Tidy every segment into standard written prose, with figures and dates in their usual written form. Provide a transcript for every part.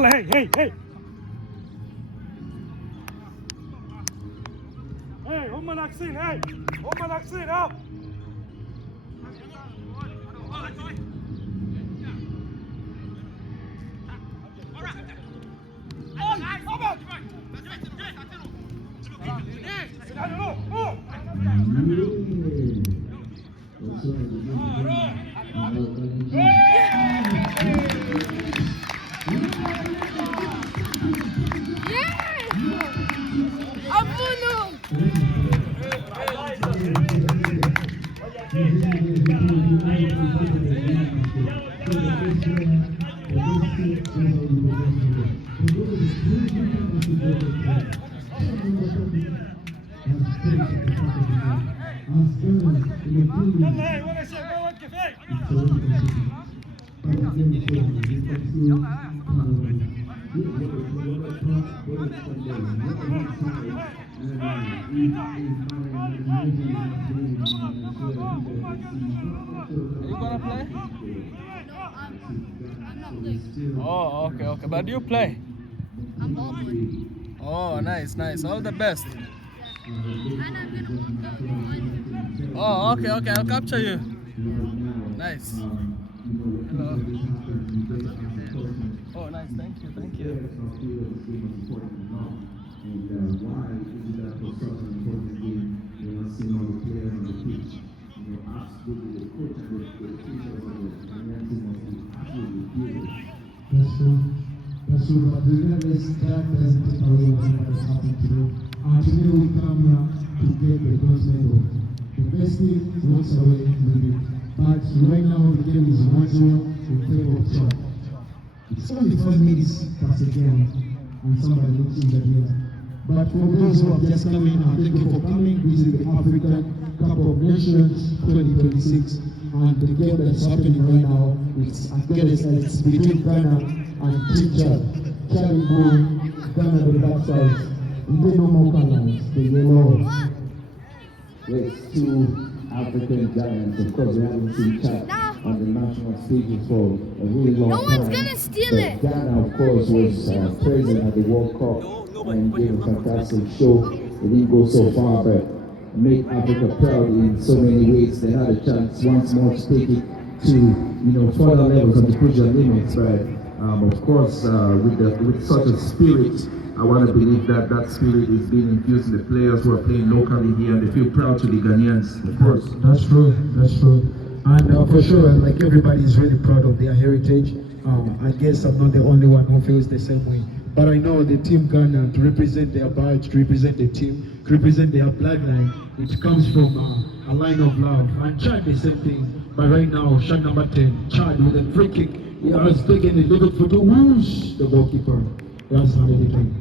Hey, hey, hey. Hey, هم ناقصين. Hey, هم ناقصين. ها. يلا ولا شيء ما وقف. You gonna play? I'm not playing. Oh, okay. But do you play? I'm ball playing. Oh, nice. All the best. And I'm gonna go. Oh, okay. I'll capture you. Nice. Hello. Oh, nice. Thank you. That's true, but regardless, that doesn't take away whatever has happened today. Today we come here to get the bronze medal. The best team walks away with it. But right now the game is 1-0 in favor of Chad. It's only 5 minutes past the game, and somebody looks in the here. But for those who have just come in, thank you for coming. This is the African Cup of Nations 2026. And the game that's happening right now is it's between Ghana and Team Chad. Chad in blue, Ghana the black side. We no more colors, the yellow. With two African giants, of course, we haven't seen Chad on the national stages for a really long time. No one's gonna steal it. Ghana, of course, was present at the World Cup and gave a fantastic show. It didn't go so far, but made Africa proud in so many ways. They had a chance once more to take it to further levels and to push their limits. But of course, with such a spirit, I want to believe that spirit is being infused in the players who are playing locally here, and they feel proud to be Ghanaians, of course. That's true. And for sure, like everybody is really proud of their heritage. I guess I'm not the only one who feels the same way. But I know the team Ghana, to represent their badge, to represent the team, to represent their bloodline, it comes from a line of love. And Chad, the same thing. But right now, shot number 10, Chad with a free kick. He has taken a little for the whoosh, the goalkeeper. He has started the game.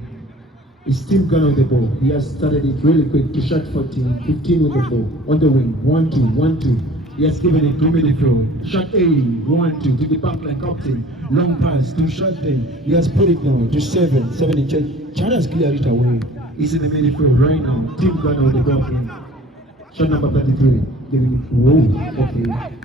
It's Team Ghana with the ball. He has started it really quick to shot 14, 15 with the ball. On the wing, 1-2. He has given it to midfield. Shot A, 1-2 to the back like captain. Long pass to shot 10. He has put it now to 7 in check. Chad has cleared it away. He's in the midfield right now. Team Ghana with the ball in. Shot number 33. Giving it. Whoa, okay.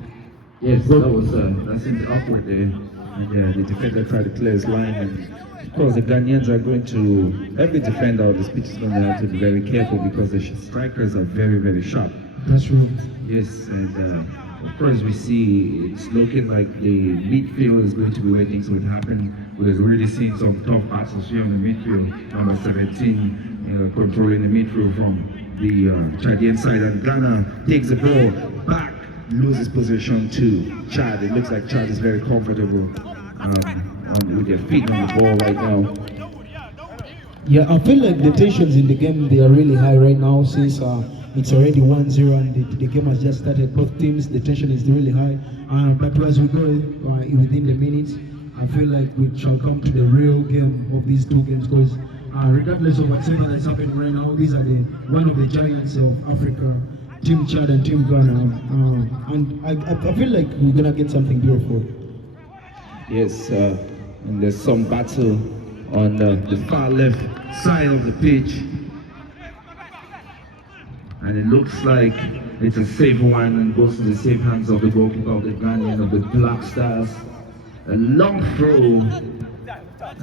Yes, that seemed awkward there. And the defender tried to clear his line. And of course, the Ghanaians are going to, every defender of this pitch is going to have to be very careful because the strikers are very, very sharp. That's true. Yes, and of course we see it's looking like the midfield is going to be where things would happen. We've really seen some tough battles here on the midfield. Number 17 controlling the midfield from the Chadian side, and Ghana takes the ball back, loses possession to Chad. It looks like Chad is very comfortable with their feet on the ball right now. Yeah, I feel like the tensions in the game, they are really high right now since it's already 1-0 and the game has just started. Both teams, the tension is really high. But as we go within the minutes, I feel like we shall come to the real game of these two games because regardless of whatever that's happening right now, these are one of the giants of Africa, Team Chad and Team Ghana. And I feel like we're going to get something beautiful. Yes, and there's some battle on the far left side of the pitch. And it looks like it's a safe one and goes to the safe hands of the goalkeeper of the Ghanaian of the Black Stars. A long throw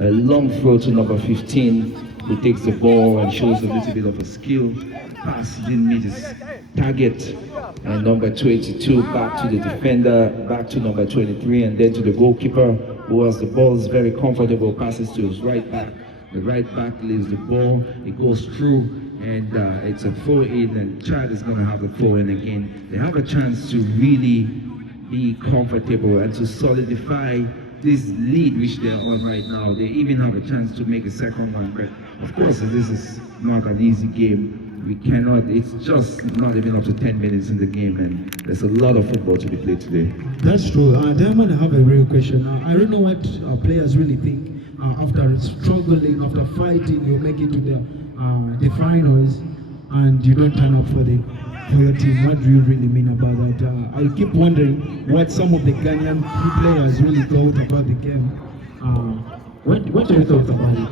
A long throw to number 15, who takes the ball and shows a little bit of a skill. Pass didn't meet his target. And number 22 back to the defender, back to number 23, and then to the goalkeeper, who has the ball, is very comfortable, passes to his right back. The right back leaves the ball, it goes through, and it's a throw in, and Chad is going to have the throw in again. They have a chance to really be comfortable and to solidify this lead which they're on right now. They even have a chance to make a second one, but of course this is not an easy game. We cannot, it's just not even up to 10 minutes in the game, and there's a lot of football to be played today. That's true. Diamond, I have a real question. I don't know what players really think after struggling, after fighting, you make it to the finals and you don't turn up for your team. What do you really mean about that? I keep wondering what some of the Ghanaian players really thought about the game. What are your thoughts about it?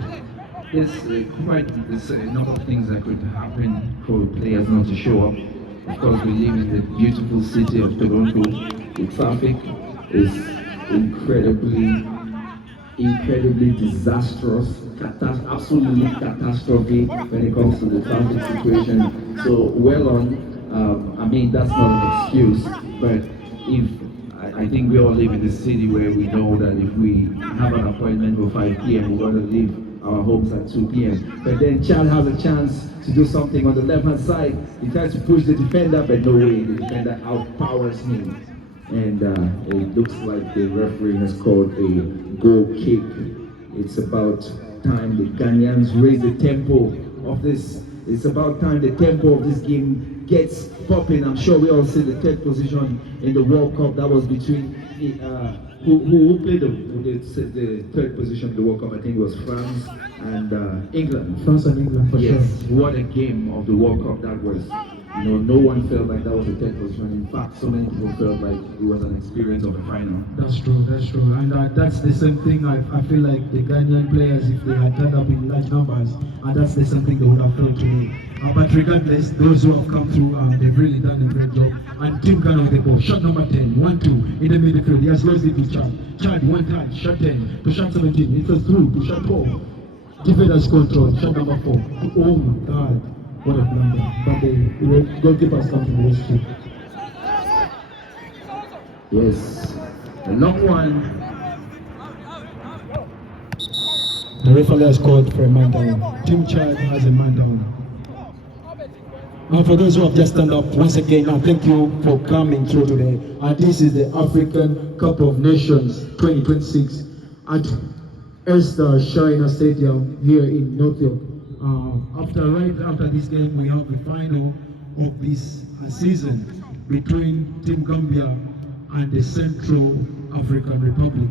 There's there's a number of things that could happen for players not to show up. Of course, we live in the beautiful city of Toronto. The traffic is incredibly disastrous, absolutely catastrophic when it comes to the traffic situation. So I mean, that's not an excuse, but I think we all live in a city where we know that if we have an appointment for 5 p.m., we're going to leave our homes at 2 p.m. But then Chad has a chance to do something on the left-hand side. He tries to push the defender, but no way, the defender outpowers him. And it looks like the referee has called a goal kick. It's about time the Ghanaians raise the tempo of this. It's about time the tempo of this game gets popping. I'm sure we all see the third position in the World Cup. That was between who played the third position in the World Cup. I think it was France and England. France and England, for sure. Yes, what a game of the World Cup that was. You know, no one felt like that was a third position. In fact, so many people felt like it was an experience of a final. That's true, and that's the same thing I feel like the Ghanaian players, if they had turned up in large numbers, and that's the same thing they would have felt today. But regardless, those who have come through, they've really done a great job. And Tim Ghana with the ball, shot number 10, 1-2 in the midfield. He has lost it to Chad. Chad, one touch, shot 10 to shot 17. It's a through to shot 4. Defenders control, shot number 4. Oh my God. What a blunder. But the goalkeepers come to the rescue. Yes. A long one. The referee has called for a man down. Team Chad has a man down. And for those who have just stand up, once again, thank you for coming through today. And this is the African Cup of Nations 2026 at Esther Stadium here in North York. Right after this game, we have the final of this season between Team Gambia and the Central African Republic.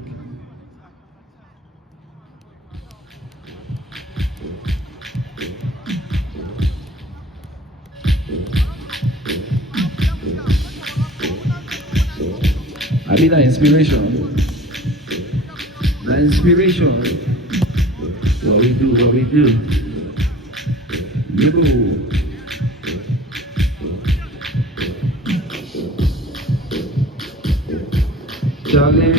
I mean, that inspiration. That inspiration. What we do. You. Charlie.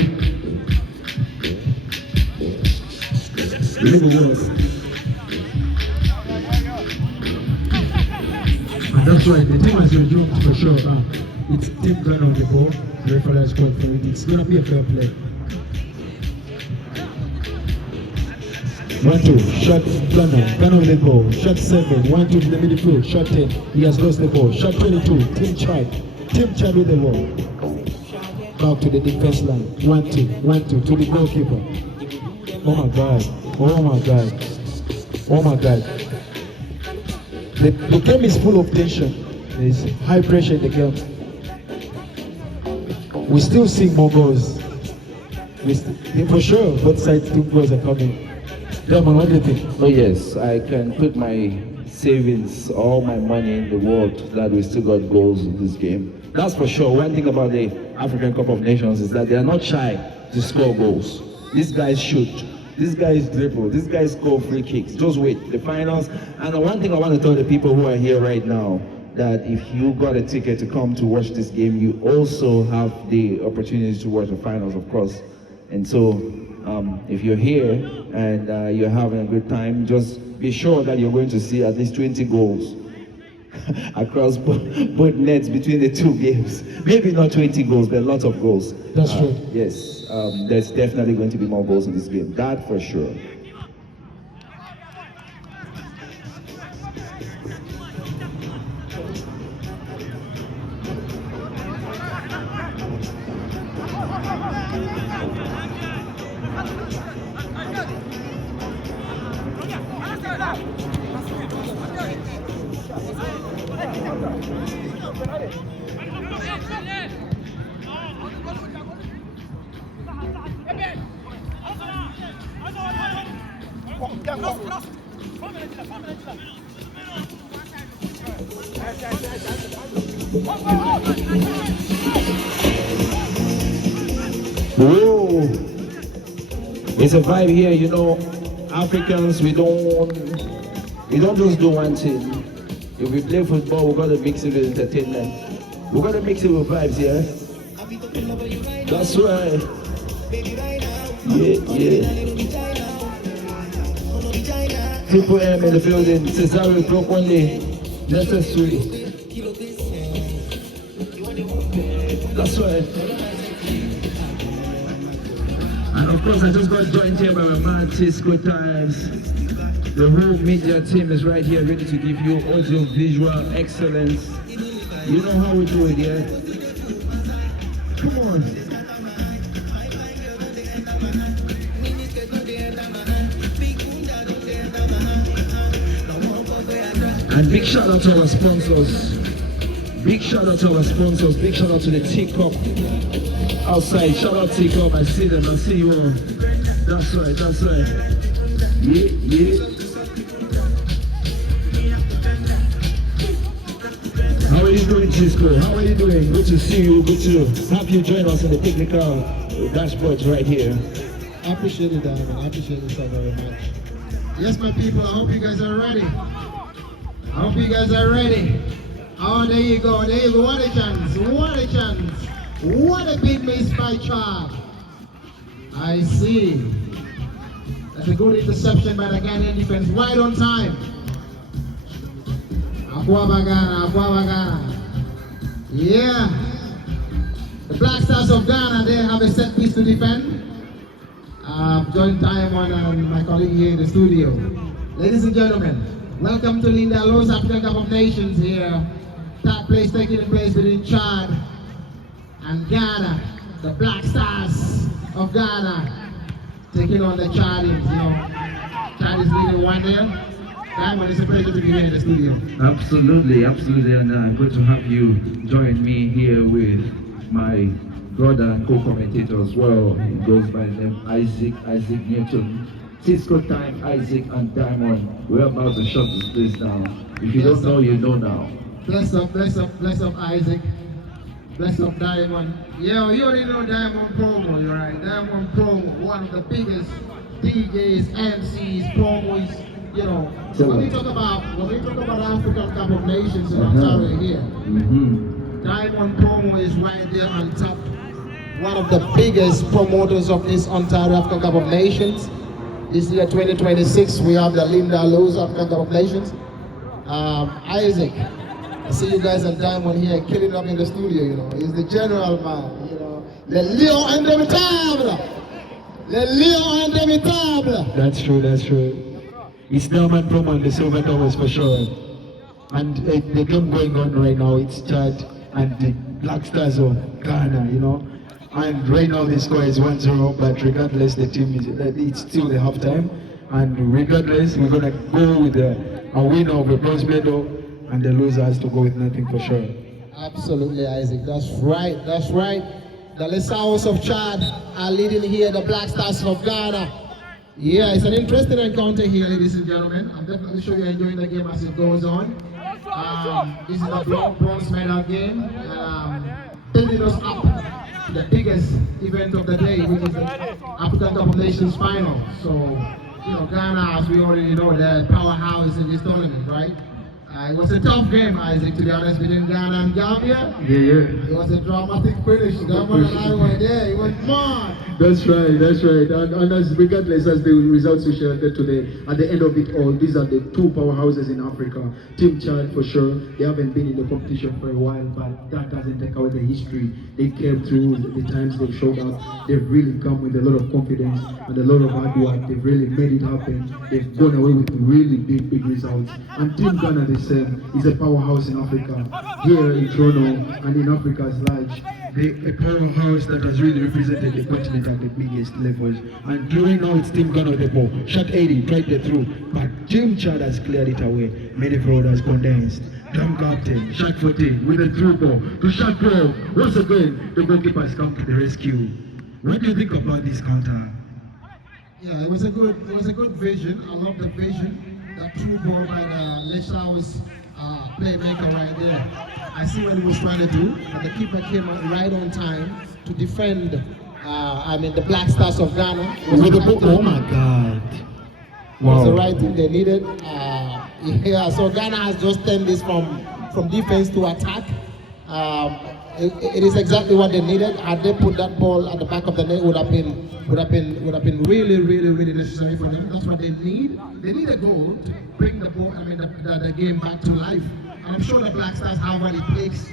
And that's right, the team has resumed for sure. It's Team Ghana on the ball. The referee has called for it. It's gonna be a fair play. 1-2, shot Ghana on the ball. Shot 7, 1-2 to the midfield. Shot 10, he has lost the ball. Shot 22, Team Chad with the ball. Back to the defense line. 1-2 to the goalkeeper. Oh my God. The game is full of tension. There is high pressure in the game. We still see more goals. For sure, both sides 2 goals are coming. Damon, what do you think? Oh yes, I can put my savings, all my money in the world that we still got goals in this game. That's for sure. One thing about the African Cup of Nations is that they are not shy to score goals. These guys shoot. These guys dribble. These guys score free kicks. Just wait. The finals. And one thing I want to tell the people who are here right now, that if you got a ticket to come to watch this game, you also have the opportunity to watch the finals, of course. And so, if you're here and you're having a good time, just be sure that you're going to see at least 20 goals across both nets between the two games. Maybe not 20 goals, but lots of goals. That's true. Yes, there's definitely going to be more goals in this game. That for sure. Whoa. It's a vibe here, you know. Africans, we don't just do one thing. If we play football, we gotta mix it with entertainment. We gotta mix it with vibes, yeah. That's right. Yeah. Triple M in the building. Cesare broke only necessary. That's right. And of course, I just got joined here by my man, Cisco Times. The whole media team is right here, ready to give you audio visual excellence. You know how we do it, yeah? Come on. And big shout out to our sponsors. Big shout out to our sponsors. Big shout out to the Teacup outside. Shout out Teacup. I see them. I see you all. That's right. That's right. Yeah. How are you doing, Cisco? How are you doing? Good to see you. Good to have you join us in the technical dashboards right here. I appreciate it, Diamond. I appreciate it so very much. Yes, my people, I hope you guys are ready. I hope you guys are ready. Oh, there you go. There you go. What a chance. What a chance. What a big miss by Chad. I see. That's a good interception by the Ghanaian defense. Wide on time. Aquabagana. Yeah. The Black Stars of Ghana, they have a set piece to defend. Join Diamond and my colleague here in the studio. Ladies and gentlemen, welcome to Linda Lowe's African Cup of Nations here. Third place taking place between Chad and Ghana. The Black Stars of Ghana taking on the Chadians. You know, Chad is leading 1-0. Diamond, it's a pleasure to be here in the studio. Absolutely, and good to have you join me here with my brother and co-commentator as well. He goes by the name Isaac Newton. Cisco Time, Isaac and Diamond. We're about to shut this place down. If you don't know, you know now. Bless up Isaac. Bless up Diamond. Yeah, you already know Diamond Promo, you're right. Diamond Promo, one of the biggest DJs, MCs, promos. You know, when we talk about African Cup of Nations in Ontario here, Diamond Promo is right there on top. One of the biggest promoters of this Ontario African Cup of Nations. This year 2026, we have the Linda Lowe's African Cup of Nations. Isaac, I see you guys and Diamond here killing up in the studio, you know. He's the general man, you know. Le lion indémitable! Le lion indémitable! That's true. It's Diamond Promo and the Silver Towers for sure. And the game going on right now, it's Chad and the Black Stars of Ghana, you know. And right now the score is 1-0, but regardless the team it's still the halftime. And regardless, we're gonna go with a winner of a bronze medal, and the loser has to go with nothing for sure. Absolutely, Isaac. That's right. The Lesaos of Chad are leading here, the Black Stars of Ghana. Yeah, it's an interesting encounter here, ladies and gentlemen. I'm definitely sure you're enjoying the game as it goes on. This is a bronze medal game, building us up to the biggest event of the day, which is the African Cup of Nations final. So, you know, Ghana, as we already know, they're a powerhouse in this tournament, right? It was a tough game, Isaac, to be honest, between Ghana and Gambia. Yeah. It was a dramatic finish. Gambia and I were there. It was mad. That's right. And as regardless as the results we shared there today, at the end of it all, these are the two powerhouses in Africa. Team Chad for sure. They haven't been in the competition for a while, but that doesn't take away the history. They came through the times they showed up. They've really come with a lot of confidence and a lot of hard work. They've really made it happen. They've gone away with really big results. And Team Ghana the same is a powerhouse in Africa. Here in Toronto and in Africa's large. A powerhouse that has really represented the continent at the biggest levels. And right now it's Team Ghana with the ball. Shot 80, tried the through, but Team Chad has cleared it away. Midfield has condensed. Drum captain, shot 14 with a through ball to shot 12. Once again, the goalkeeper has come to the rescue. What do you think about this counter? Yeah, it was a good vision. I love the vision. That through ball by the Leshau's playmaker right there. I see what he was trying to do, but the keeper came right on time to defend. The Black Stars of Ghana. Oh my God! Wow. It was the right thing they needed. So Ghana has just turned this from defense to attack. It is exactly what they needed. Had they put that ball at the back of the net, would have been really necessary for them. That's what they need. They need a goal to bring the ball, the game back to life. And I'm sure the Black Stars have what it takes.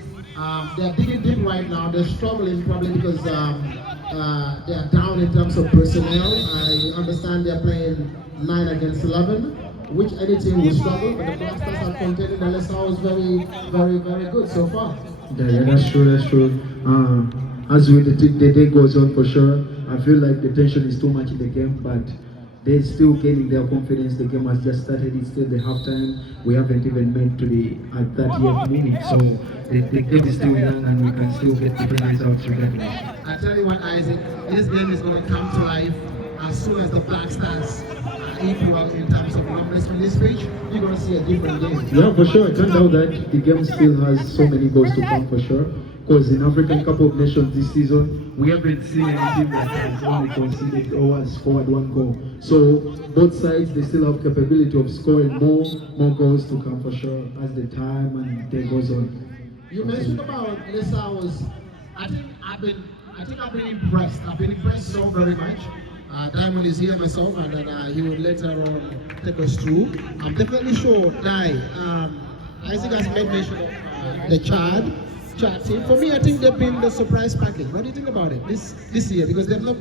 They're digging deep right now. They're struggling probably because they are down in terms of personnel. I understand they're playing 9 against 11, which any team will struggle. But the Black Stars are contending. The Lesau is very good so far. Yeah, that's true. As the day goes on, for sure, I feel like the tension is too much in the game, but they're still gaining their confidence. The game has just started. It's still the halftime. We haven't even made to the 30th minute, so the game is still young, and we can still get different results regardless. I tell you what, Isaac, this game is going to come to life as soon as the Black Stars are equal in terms of numbers from this pitch. You're going to see a different game. Yeah, for sure. It turns out that the game still has so many goals to come, for sure. Because in African Cup of Nations this season, we haven't seen any team that has only conceded or has scored 1 goal. So both sides, they still have capability of scoring more goals to come, for sure, as the time and day goes on. You mentioned about Lesau's. I think I've been impressed. I've been impressed so very much. Diamond is here myself, and then he will later on take us through. I'm definitely sure Isaac has made mention of the Chad team. For me, I think they've been the surprise package. What do you think about it this year? Because they've not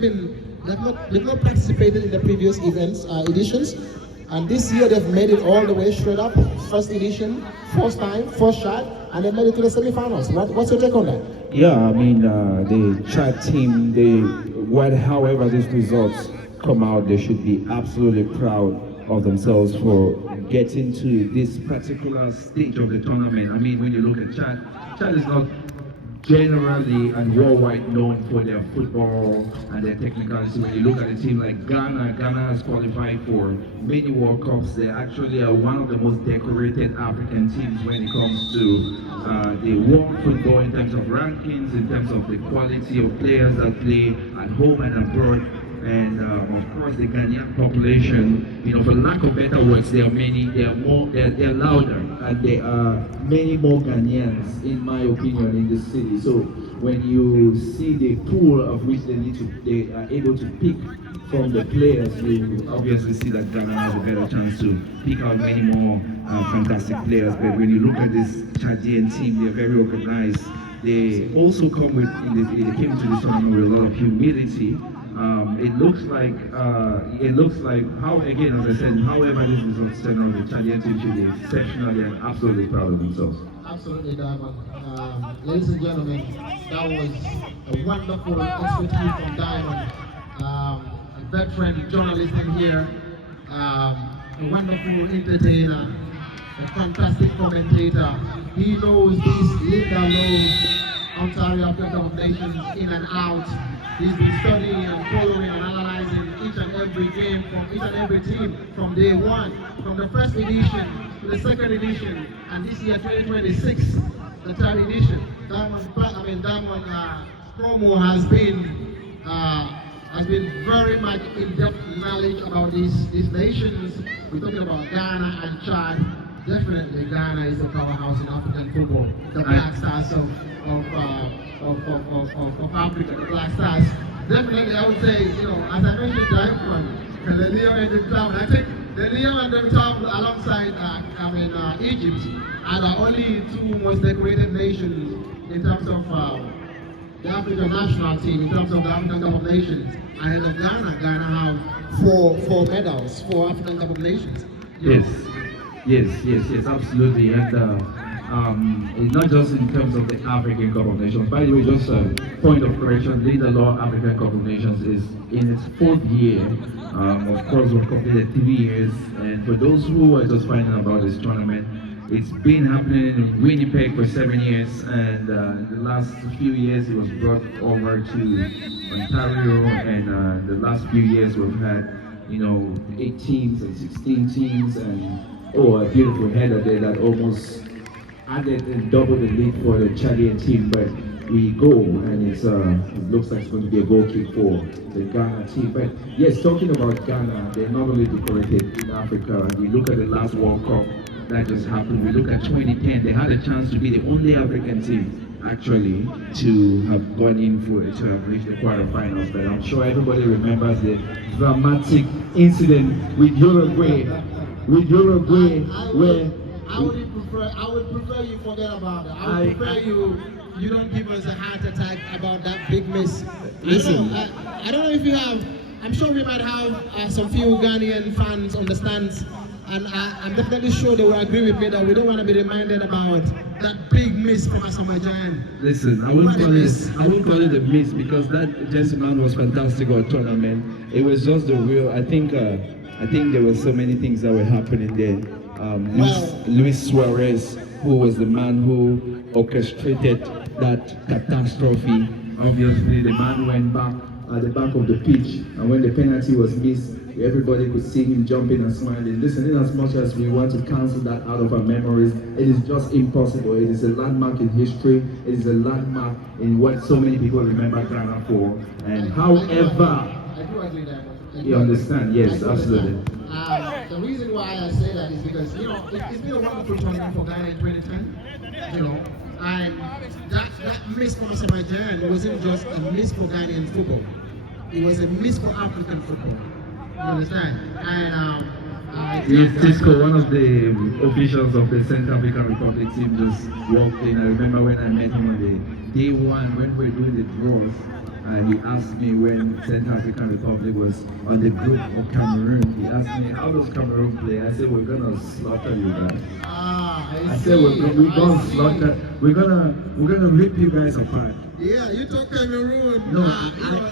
participated in the previous editions, and this year they've made it all the way straight up. First edition, first time, first shot, and they made it to the semi-finals. What's your take on that? Yeah, the Chad team, however these results come out, they should be absolutely proud of themselves for getting to this particular stage of the tournament. When you look at Chad is not generally and worldwide known for their football and their technicality. When you look at a team like Ghana has qualified for many World Cups. They actually are one of the most decorated African teams when it comes to the world football in terms of rankings, in terms of the quality of players that play at home and abroad. And of course, the Ghanaian population, for lack of better words, they're louder, and there are many more Ghanaians, in my opinion, in the city. So when you see the pool of which they are able to pick from the players, you obviously see that Ghana has a better chance to pick out many more fantastic players. But when you look at this Chadian team, they're very organized. They also come with, they came to this tournament with a lot of humility. It looks like how, again, as I said, however this results turn out, the Chadian team should be exceptionally and absolutely proud of themselves. Absolutely, Diamond. Ladies and gentlemen, that was a wonderful expertise from Diamond, a veteran journalist in here, a wonderful entertainer, a fantastic commentator. He knows this Linda knows Ontario African Cup of Nations in and out. He's been studying and following and analyzing each and every game from each and every team from day one, from the first edition to the second edition, and this year 2026, the third edition. Diamond promo has been very much in-depth knowledge about these nations. We're talking about Ghana and Chad. definitely Ghana is a powerhouse in African football. The Black Stars of Africa, the Black Stars. Definitely, I would say, you know, as I mentioned, Diamond and the Leo and the Tom. I think the Leo and the Tom, alongside Egypt, are the only two most decorated nations in terms of the African national team, in terms of the African Cup of Nations. Ahead of Ghana, Ghana have four medals, 4 African Cup of Nations. Yes, absolutely. And it's not just in terms of the African Cup of Nations. By the way, just a point of correction, Leader Law African Cup of Nations is in its 4th year. Of course, we've completed 3 years. And for those who are just finding out about this tournament, it's been happening in Winnipeg for 7 years, and in the last few years it was brought over to Ontario, and the last few years we've had, you know, 8 teams and 16 teams, and a beautiful header there that almost added and doubled the lead for the Chadian team. But we go, and it looks like it's going to be a goal kick for the Ghana team. But yes, talking about Ghana, they're not only decorated in Africa. You look at the last World Cup that just happened. We look at 2010. They had a chance to be the only African team actually to have gone in for it, to have reached the quarterfinals. But I'm sure everybody remembers the dramatic incident with Uruguay. Where I would prefer you forget about it. I would prefer you don't give us a heart attack about that big miss. Listen, I don't know if you have. I'm sure we might have some few Ghanaian fans on the stands. And I'm definitely sure they will agree with me that we don't want to be reminded about that big miss from Azerbaijan. Listen, I won't call it a miss because that gentleman was fantastic on tournament. It was just the real. I think there were so many things that were happening there. Luis Suarez, who was the man who orchestrated that catastrophe. obviously the man went back at the back of the pitch, and when the penalty was missed, everybody could see him jumping and smiling. Listen, in as much as we want to cancel that out of our memories, it is just impossible. It is a landmark in history. It is a landmark in what so many people remember Ghana for. And however, I do agree that. you understand? Yes, absolutely. The reason why I say that is because, you know, it's been a wonderful tournament for Ghana in 2010, you know, and that miss for Azerbaijan wasn't just a miss for Ghanaian football. It was a miss for African football. You understand? And Cisco, one of the officials of the Central African Republic team, just walked in. I remember when I met him on the day one when we were doing the draws. He asked me when Central African Republic was on the group of Cameroon. He asked me, how does Cameroon play? I said, we're gonna slaughter you guys. I said, we're gonna slaughter. We're gonna rip you guys apart. yeah, you thought Cameroon, No,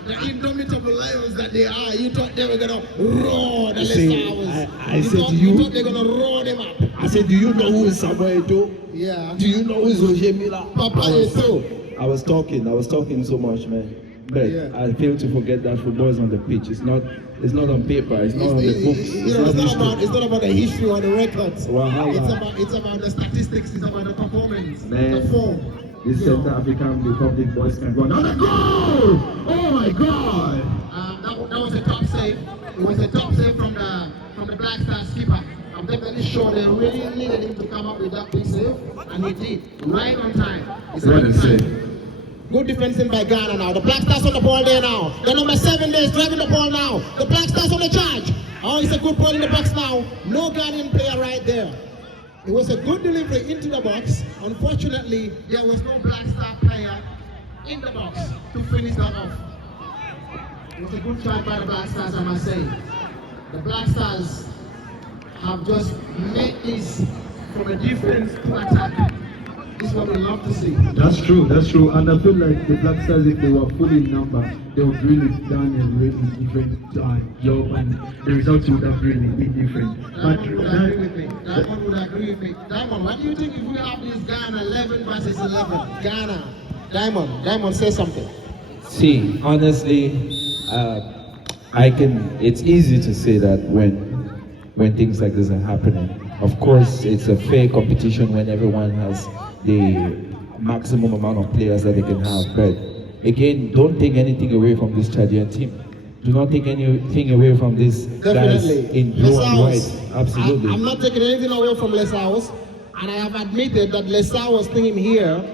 the indomitable lions that they are, you thought they were gonna roar the I said to you, you thought they were gonna roar them up. I said, do you know who is Samuel Eto'o? Yeah. Do you know who is Roger Miller? Papa Eto'o. I was talking so much, man. But Yeah. I fail to forget that football is on the pitch. It's not on paper. It's not on the books. It's not about the history or the records. Wow. It's about the statistics. It's about the performance, Man, the form. this you know. Central African Republic boys can go another goal! Oh my God! That was a top save. It was a top save from the Black Stars keeper. I'm definitely sure they really needed him to come up with that big save, and he did right on time. It's a What good a time. save. Good defending by Ghana now. The Black Stars on the ball there now. The number 7 there is driving the ball now. The Black Stars on the charge. Oh, it's a good ball in the box now. No Ghanaian player right there. It was a good delivery into the box. Unfortunately, there was no Black Star player in the box to finish that off. It was a good try by the Black Stars, I must say. The Black Stars have just made this from a defense to attack. This is what we love to see. That's true. And I feel like the Black Stars, if they were fully in number, they would really done a really different job, and the results would have really been different. Diamond would agree with me. Diamond would agree with me. Diamond, what do you think if we have this Ghana 11 versus 11? Ghana. Diamond, say something. See, honestly, it's easy to say that when things like this are happening. Of course, it's a fair competition when everyone has the maximum amount of players that they can have. But again, don't take anything away from this Chadian team. do not take anything away from this guys Definitely. in blue and Lesau's. white. Absolutely. I'm not taking anything away from Lesau's, and I have admitted that Lesau's team here,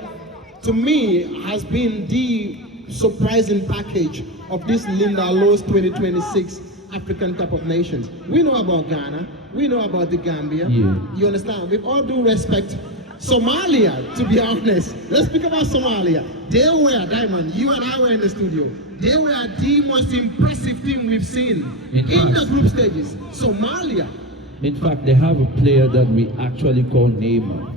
to me, has been the surprising package of this Linda Lowe's 2026 African Cup of Nations. We know about Ghana, we know about the Gambia. Yeah. You understand? With all due respect, Somalia, to be honest, let's speak about Somalia. They were, Diamond, you and I were in the studio. They were the most impressive team we've seen in the group stages. Somalia. In fact, they have a player that we actually call Neymar.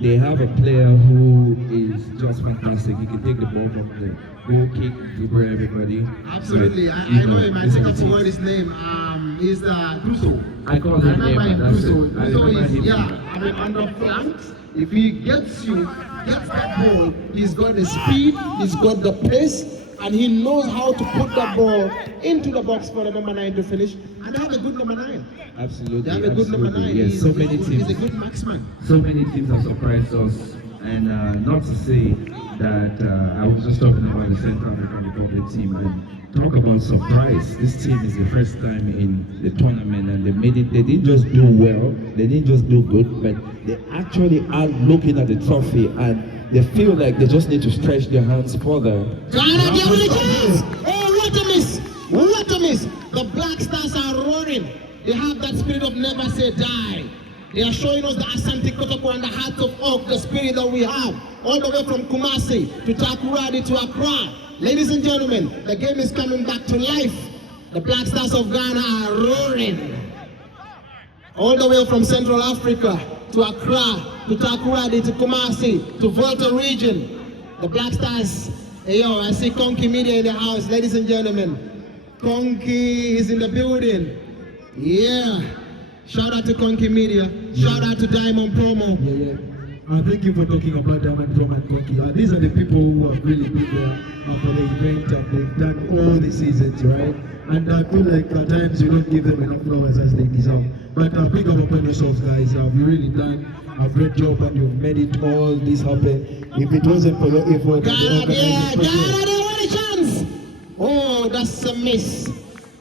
They have a player who is just fantastic. He can take the ball from the goal kick, dribble everybody. Absolutely. So, I know him. I this think I is the forgot team. his name. He's Crusoe. I call him remember Neymar. him, That's Crusoe. it. I Crusoe remember is, him. yeah, I mean, on the flanks, if he gets that ball, he's got the speed, he's got the pace, and he knows how to put that ball into the box for the number 9 to finish. And they have a good number 9. Absolutely. They have a good number 9. Yes, so many He's teams. a good marksman. So many teams have surprised us, and not to say that I was just talking about the Central African Republic team and talk about surprise. This team is the first time in the tournament, and they made it. They didn't just do well, they didn't just do good, but they actually are looking at the trophy and they feel like they just need to stretch their hands further. Ghana, give it a chance! Oh, what a miss! What a miss! The Black Stars are roaring. They have that spirit of never say die. They are showing us the Asante Kotoko and the Heart of Oak, the spirit that we have, all the way from Kumasi to Takoradi to Accra. Ladies and gentlemen, the game is coming back to life. The Black Stars of Ghana are roaring. All the way from Central Africa to Accra to Takoradi to Kumasi to Volta region. The Black Stars, hey yo, I see Konki Media in the house, ladies and gentlemen. Konki is in the building. Yeah. Shout out to Konki Media. Shout out to Diamond Promo. Yeah. Thank you for talking about Diamond Promo and Konki. These are the people who have really been there for the event, and they've done all the seasons, right? And I feel like at times you don't give them enough flowers as they deserve. But big up upon yourselves, guys. You've really done a great job, and you've made it all this happen. If it wasn't for your effort, Ghana, they want a chance. Oh, that's a miss.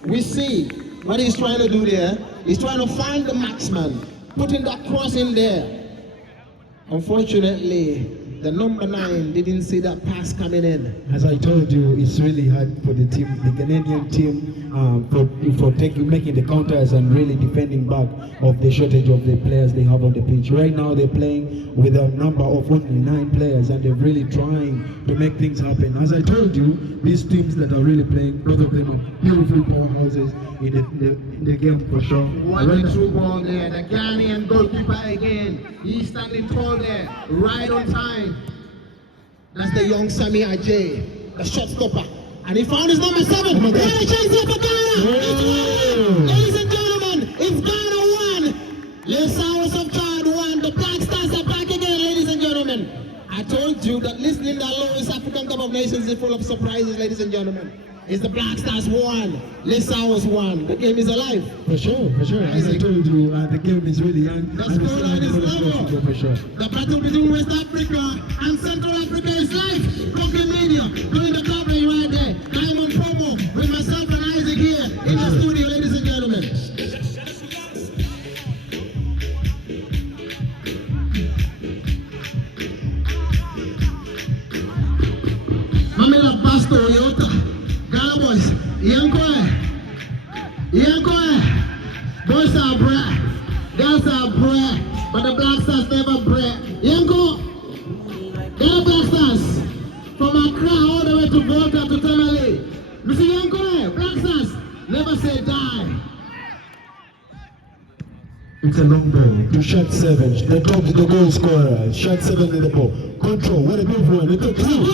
We see what he's trying to do there. He's trying to find the marksman, putting that cross in there. Unfortunately, the number 9 didn't see that pass coming in. As I told you, it's really hard for the team, the Ghanaian team, for making the counters and really defending back of the shortage of the players they have on the pitch. Right now, they're playing with a number of only 9 players, and they're really trying to make things happen. As I told you, these teams that are really playing, both of them are beautiful powerhouses in the game for sure. What a true ball there. The Ghanaian goalkeeper again. He's standing tall there, right on time. That's the young Sami Ajay, the shot stopper. And he found his number 7. What a chance here for Ghana! Ladies and gentlemen, it's Ghana 1. Les Hours of Chad 1. The Black Stars are back again, ladies and gentlemen. I told you that listening to Lowest African Cup of Nations is full of surprises, ladies and gentlemen. It's the Black Stars 1, Les Hours 1. The game is alive. For sure. As I told you, the game is really young. The scoreline is level. For sure. The battle between West Africa and Central Africa is live. Konki Media doing the coverage right there. Diamond Promo with myself and Isaac here in the studio, ladies and gentlemen. Mamela Pasto, Yota, Ghana boys, Yankoe, boys are bred, girls are bred, but the Black Stars never bred. Yanko, Ghana Black Stars, from Accra all the way to Volta to Tamale. Mr. Yankoe, Black Stars, never say die. It's a long ball to shot 7. The top to the goal scorer. Shot 7 in the ball. Control. What a beautiful one. It took 2. Ghana with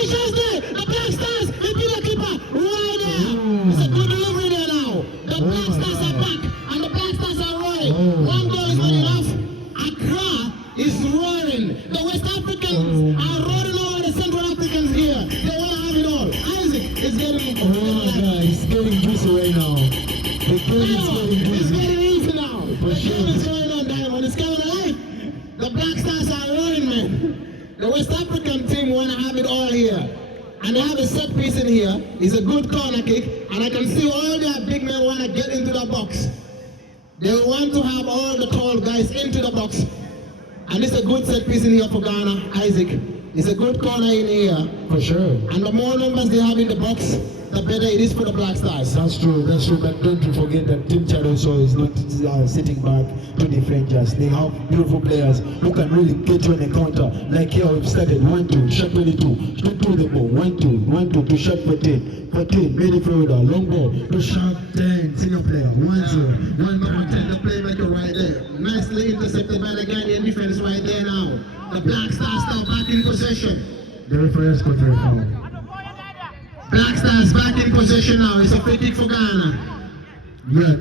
the shots there. The Black Stars, they beat the keeper right there. It's a good delivery there now. The Black Stars are back and the Black Stars are roaring. One goal is not enough. Accra is roaring. The West Africans are roaring over the Central Africans here. They want to have it all. Isaac is getting It's getting juicy right now. The game is getting It's juicy. getting easy now. The game is going on, Diamond. It's coming alive. The Black Stars are rolling, man. The West African team want to have it all here. And they have a set piece in here. It's a good corner kick. And I can see all their big men want to get into the box. They want to have all the tall guys into the box. And it's a good set piece in here for Ghana, Isaac. It's a good corner in here. For sure. And the more numbers they have in the box, the better it is for the Black Stars. That's true, but don't forget that Team Chad also is not sitting back to defend just. They have beautiful players who can really get you on a counter. Like here we've started 1-2, shot 22, straight through the ball, 1-2, 1-2, to shot 14, 14, midfielder, long ball, to shot 10, senior player, 1-0, 1 number 10, the playmaker right there. Nicely intercepted by the Ghanaian defense right there now. The Black Stars now back in possession. The referee has got very foul. Black Stars back in possession now. It's a free kick for Ghana. Yeah,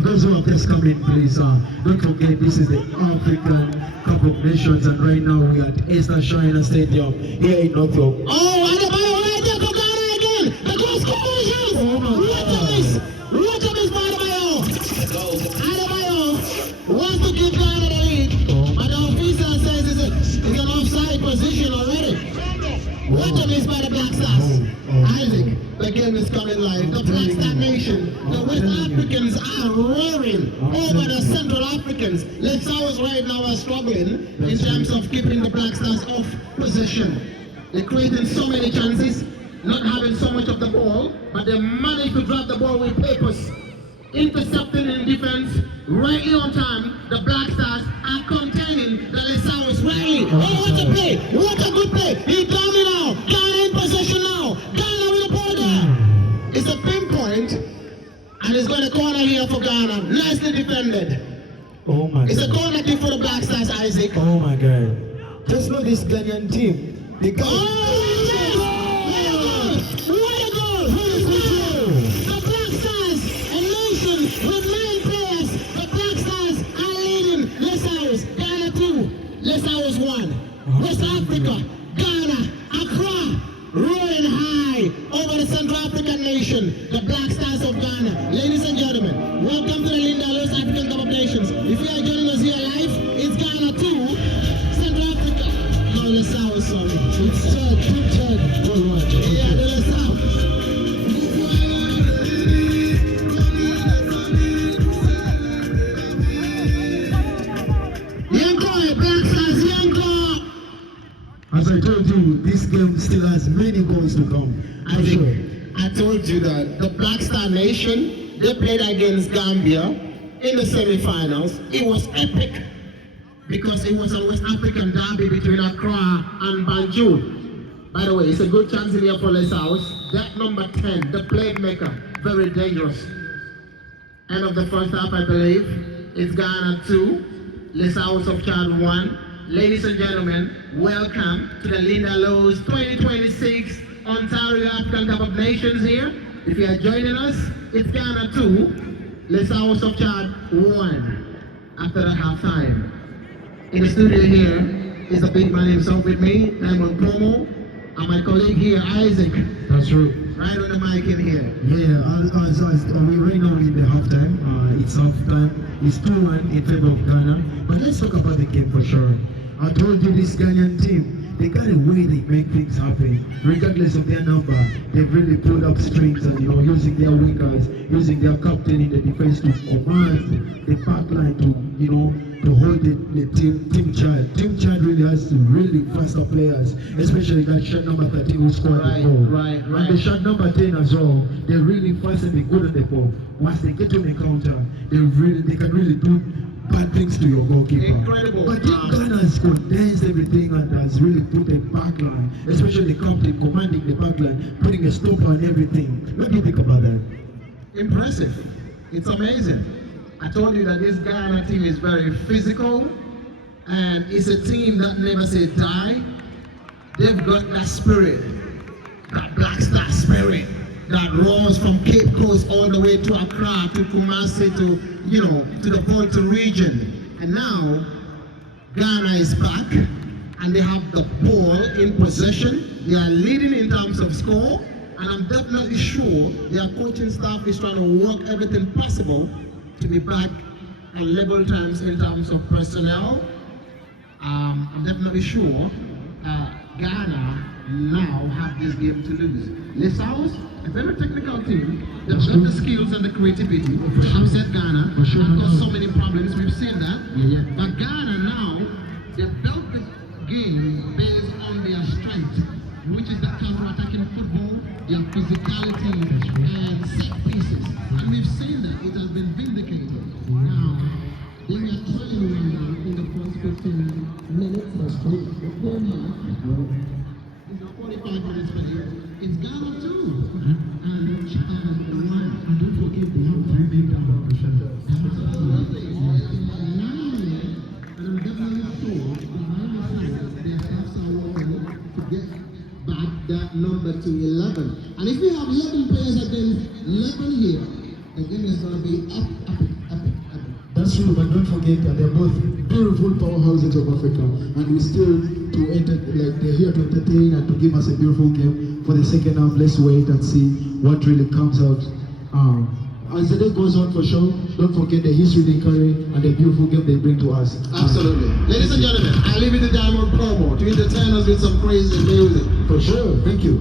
those who have just come in, please, don't forget this is the African Cup of Nations, and right now we are at Esther Stadium here in North York. Oh, Adebayo right there for Ghana again. The goal scorers. Oh my God. What a miss by Adebayo. Adebayo wants to give Ghana the lead, but the officer says it's an offside position already. What a miss by the Black Stars. Isaac, the game is coming live. The Black Star Nation, the West Africans are roaring over the Central Africans. Lesotho right now are struggling in terms of keeping the Black Stars off possession. They're creating so many chances, not having so much of the ball, but they manage to drop the ball with purpose. Intercepting in defense, rightly on time. The Black Stars are containing the Lesotho's rightly. Oh, what a play! What a good play! He down it now. Ghana in possession now. Ghana with the ball there. It's a pinpoint, and it's going to corner here for Ghana. Nicely defended. Oh my God. It's a corner kick for the Black Stars, Isaac. Oh my God. Just know this Ghanaian team. They got What a goal! The Black Stars, a nation with 9 players. The Black Stars are leading Lesotho. Ghana 2, Lesotho 1. West Africa, Ghana, Accra, roaring high over the Central African nation. The Black Stars of Ghana. Ladies and gentlemen, welcome to the Linda Los African Cup of Nations. If you are joining us here live, it's Ghana 2, Central Africa. No, Lesotho, sorry. It's Chad. Yeah, the Lesotho. As I told you, this game still has many goals to come. For sure. I told you that the Black Star Nation, they played against Gambia in the semi-finals. It was epic because it was a West African derby between Accra and Banjul. By the way, it's a good chance in here for Lesotho. That number 10, the playmaker, very dangerous. End of the first half, I believe. It's Ghana 2, Lesotho of Chad 1. Ladies and gentlemen, welcome to the Linda Lowe's 2026 Ontario African Cup of Nations here. If you are joining us, it's Ghana 2, Lesotho of Chad 1 after the halftime. In the studio here is the big man himself with me, Diamond Promo, and my colleague here, Isaac. That's true. Right on the mic in here. Yeah, as we right now in the halftime. It's halftime. It's 2-1 in favor of Ghana. But let's talk about the game for sure. I told you this Ghanaian team, they got a way they make things happen. Regardless of their number, they've really pulled up strings and using their wingers, using their captain in the defense to command the back line to hold the team Chad. Team Chad really has some really faster players, especially that shot number 13 who scored the goal. Right. And the shot number 10 as well. They're really fast and they're good on the ball. Once they get to the counter, they can really do bad things to your goalkeeper. Incredible. But Ghana has condensed everything and has really put a back line, especially the captain commanding the back line, putting a stop on everything. What do you think about that? Impressive. It's amazing. I told you that this Ghana team is very physical and it's a team that never say die. They've got that spirit, that Black Star spirit that roars from Cape Coast all the way to Accra, to Kumasi, to the Volta region. And now Ghana is back and they have the ball in possession. They are leading in terms of score, and I'm definitely sure their coaching staff is trying to work everything possible to be back on level terms in terms of personnel. I'm definitely sure Ghana now have this game to lose. Lesau's a very technical team. They've got the skills and the creativity to upset Ghana and cause so many problems. We've seen that. But Ghana now, they've built the game based on their strength, which is that counter-attacking football, their physicality, and set pieces. And we've seen that it has been vindicated. Now, they were trying in the first 15 minutes. That's true. The third half, it's not 45 minutes for you. It's Ghana too. And don't forget they have 3 big numbers. Absolutely. And I'm definitely sure behind the scenes their staffs are working to get back that number to 11. And if we have 11 players against 11 here, the game is going to be up. That's true, but don't forget that they're both beautiful powerhouses of Africa, and we still they're here to entertain and to give us a beautiful game for the second half. Let's wait and see what really comes out. As the day goes on, for sure, don't forget the history they carry and the beautiful game they bring to us. Absolutely. Ladies and gentlemen, I leave it to Diamond Promo to entertain us with some crazy music. For sure, thank you.